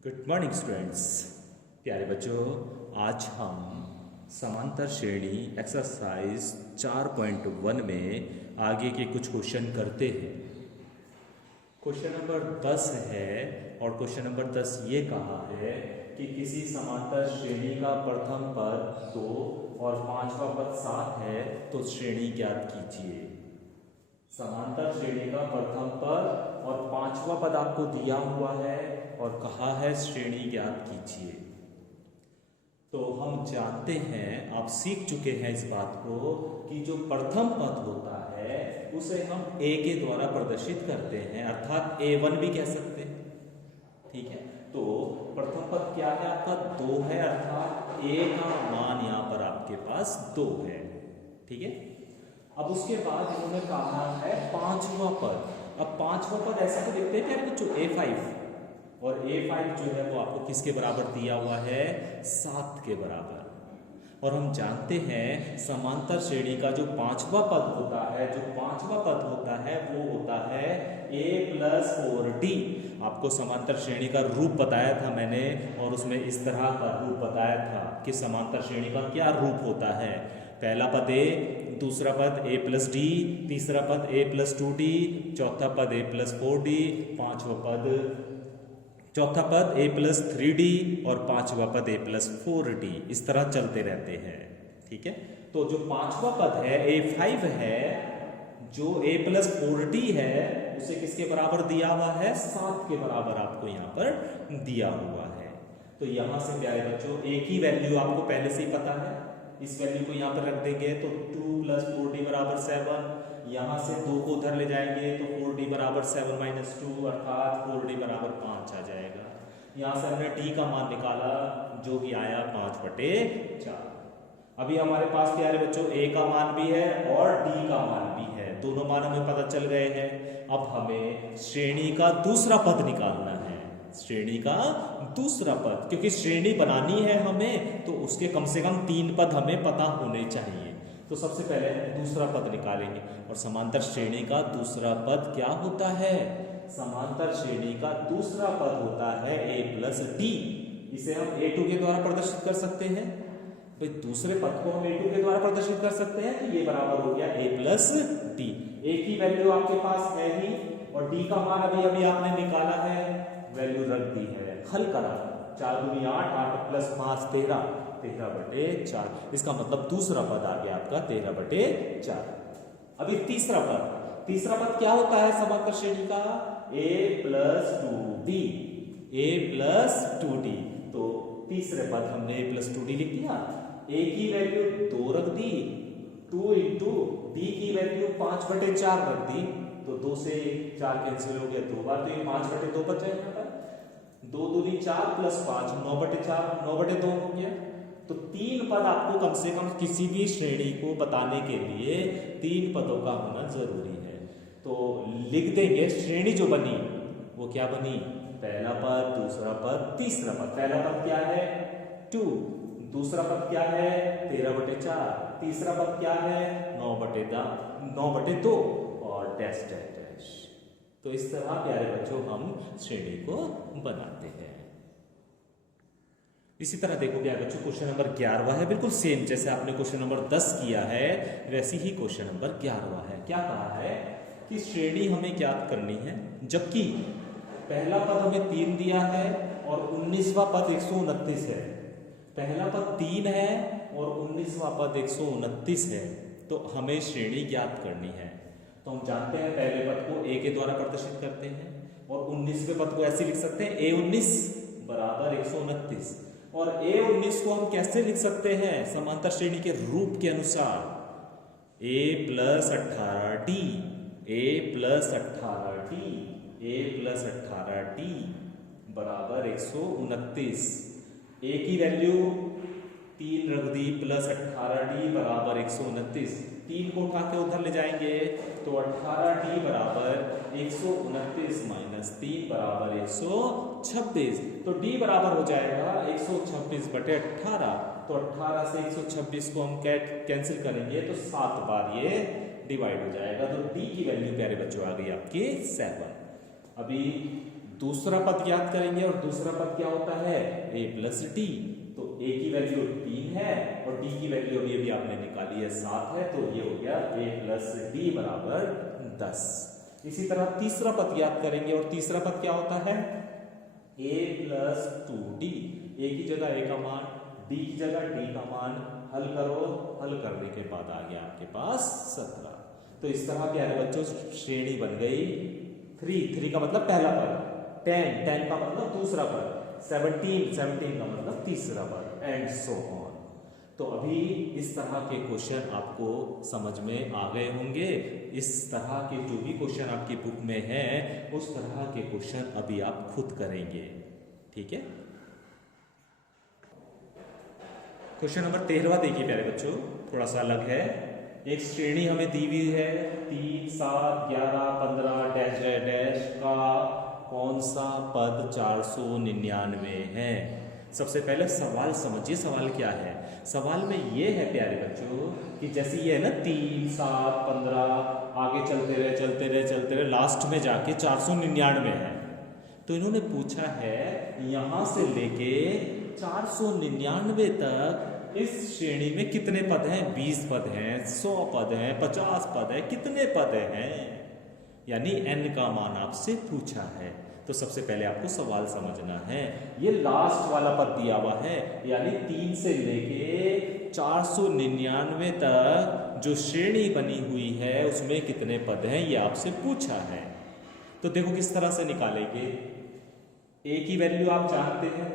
Good morning students. प्यारे बच्चों, आज हम समांतर श्रेणी एक्सरसाइज 4.1 में आगे के कुछ क्वेश्चन करते हैं। क्वेश्चन नंबर 10 है और क्वेश्चन नंबर 10 ये कहा है कि किसी समांतर श्रेणी का प्रथम पद 2 और पांचवा पद 7 है तो श्रेणी ज्ञात कीजिए। समांतर श्रेणी का प्रथम पद और पांचवा पद आपको दिया हुआ है और कहा है श्रेणी ज्ञात कीजिए। तो हम जानते हैं, आप सीख चुके हैं इस बात को कि जो प्रथम पद होता है उसे हम a के द्वारा प्रदर्शित करते हैं, अर्थात a1 भी कह सकते हैं। ठीक है, तो प्रथम पद क्या है आपका 2 है, अर्थात a का मान यहां पर आपके पास 2 है। ठीक है, अब उसके बाद उन्होंने कहा है पांचवा पद। अब पांचवा पद ऐसा तो लिखते हैं कि जो a5 और a5 जो है वो आपको किसके बराबर दिया हुआ है, 7 के बराबर। और हम जानते हैं समांतर श्रेणी का जो पांचवा पद होता है, वो होता है a+4d। आपको समांतर श्रेणी का रूप बताया था मैंने, और उसमें इस तरह का रूप बताया था कि समांतर श्रेणी का क्या रूप होता है। पहला पद a, दूसरा पद a+d, तीसरा पद a+2d, चौथा पद a+4d, चौथा पद a+3d और पांचवा पद a+4d। इस तरह चलते रहते हैं। ठीक है, तो जो पांचवा पद है a5 है, जो a+4d है उसे किसके बराबर दिया हुआ है, 7 के बराबर आपको यहाँ पर दिया हुआ है। तो यहां से प्यारे बच्चों a की वैल्यू आपको पहले से ही पता है, इस वैल्यू को यहाँ पर रख देंगे तो 2 + 4d बराबर 7। यहां से 2 को उधर ले जाएंगे तो 4d बराबर 7 - 2 अर्थात 4d बराबर 5 आ जाएगा। यहां से हमने d का मान निकाला जो कि आया 5/4। अभी हमारे पास प्यारे बच्चों a का मान भी है और d का मान भी है, दोनों मान हमें पता चल गए हैं। अब हमें श्रेणी का दूसरा पद निकालना है, श्रेणी का दूसरा पद, क्योंकि श्रेणी बनानी है हमें तो उसके कम से कम 3 पद हमें पता होने चाहिए। तो सबसे पहले दूसरा पद निकालेंगे, और समांतर श्रेणी का दूसरा पद क्या होता है, समांतर श्रेणी का दूसरा पद होता है a+d। इसे हम a2 के द्वारा प्रदर्शित कर सकते हैं। भाई दूसरे पद को हम a2 के द्वारा प्रदर्शित कर सकते हैं, तो ये बराबर हो गया a+d। a की वैल्यू आपके पास है ही और d का मान अभी आपने निकाला है, वैल्यू रख दी है, हल करा। 4 दूनी 8, 8 + 5 13, 13/4। इसका मतलब दूसरा पद आ गया आपका 13/4। अभी तीसरा पद क्या होता है समांतर श्रेणी का, a+2d, a+2d। तो तीसरे पद हमने a+2d लिख दिया। a की वैल्यू 2 रख दी, 2 × d की वैल्यू 5/4 रख दी, तो 2 से 4 कैंसिल हो गया 2 बार, तो ये 5/2 बचा है यहाँ पर। 2 दूनी 4 + 5 9/4, 9/2 हो गया। तो 3 पद आपको कम से कम किसी भी श्रेणी को बताने के लिए 3 पदों का होना जरूरी है। तो लिख देंगे श्रेणी जो बनी वो क्या बनी, पहला पद, दूसरा पद, तीसरा पद। पहला पद क्या है 2, दूसरा पद क्या है 13/4, तीसरा पद क्या है 9/2 और डैश डैश डैश। तो इस तरह प्यारे बच्चों हम श्रेणी को बनाते हैं। इसी तरह देखो प्यारे बच्चों क्वेश्चन नंबर 11 है, बिल्कुल सेम जैसे आपने क्वेश्चन नंबर 10 किया है वैसी ही क्वेश्चन नंबर 11 है। क्या कहा है कि श्रेणी हमें ज्ञात करनी है, जबकि पहला पद हमें 3 दिया है और 19वां पद 129 है। पहला पद 3 है और 19वां पद 129 है, तो हमें श्रेणी ज्ञात करनी है। तो हम जानते हैं पहले पद को a के द्वारा प्रदर्शित करते हैं और 19वें पद को ऐसे लिख सकते हैं a19 = 129। और a19 को हम कैसे लिख सकते हैं समांतर श्रेणी के रूप के अनुसार, a+18d, a+18d, a+18d = 129। a की वैल्यू 3 रख दी, +18d = 129। 3 को उठा के उधर ले जाएंगे तो 18d = 129 - 3 = 126। तो d बराबर हो जाएगा 126/18। तो 18 से 126 को हम कैंसिल करेंगे तो 7 बार ये डिवाइड हो जाएगा। तो d की वैल्यू प्यारे बच्चों आ गई आपकी 7। अभी दूसरा पद ज्ञात करेंगे और दूसरा पद क्या होता है a प्लस डी। तो a की वैल्यू 3 है और d की वैल्यू अभी अभी आपने निकाली है 7 है, तो ये हो गया a प्लस डी बराबर 10। इसी तरह तीसरा पद ज्ञात करेंगे और तीसरा पद क्या होता है a प्लस 2d। a की जगह a का मान, d की जगह d का मान, हल करो, हल करने के बाद आ गया आपके पास 17। तो इस तरह प्यारे बच्चों श्रेणी बन गई 3 का मतलब पहला पद, 10 का मतलब दूसरा पद, 17 का मतलब तीसरा पद, एंड सो ऑन। तो अभी इस तरह के क्वेश्चन आपको समझ में आ गए होंगे। इस तरह के जो भी क्वेश्चन आपकी बुक में हैं उस तरह के क्वेश्चन अभी आप खुद करेंगे, ठीक है। क्वेश्चन नंबर 13 देखिए प्यारे बच्चों, थोड़ा सा अलग है। एक श्रेणी हमें दी हुई है 3, 7, 11, 15 डैश डैश का कौन सा पद 499 है। सबसे पहले सवाल समझिए, सवाल क्या है। सवाल में ये है प्यारे बच्चों कि जैसे ये है ना 3, 7, 15, आगे चलते रहे लास्ट में जाके 499 है। तो इन्होंने पूछा है यहां से लेके 499 तक इस श्रेणी में कितने पद हैं। 20 पद हैं, 100 पद हैं, 50 पद है, कितने पद हैं, यानी n का मान आपसे पूछा है। तो सबसे पहले आपको सवाल समझना है। ये लास्ट वाला पद दिया हुआ है, यानी 3 से लेके 499 तक जो श्रेणी बनी हुई है उसमें कितने पद हैं ये आपसे पूछा है। तो देखो किस तरह से निकालेंगे। a की वैल्यू आप जानते हैं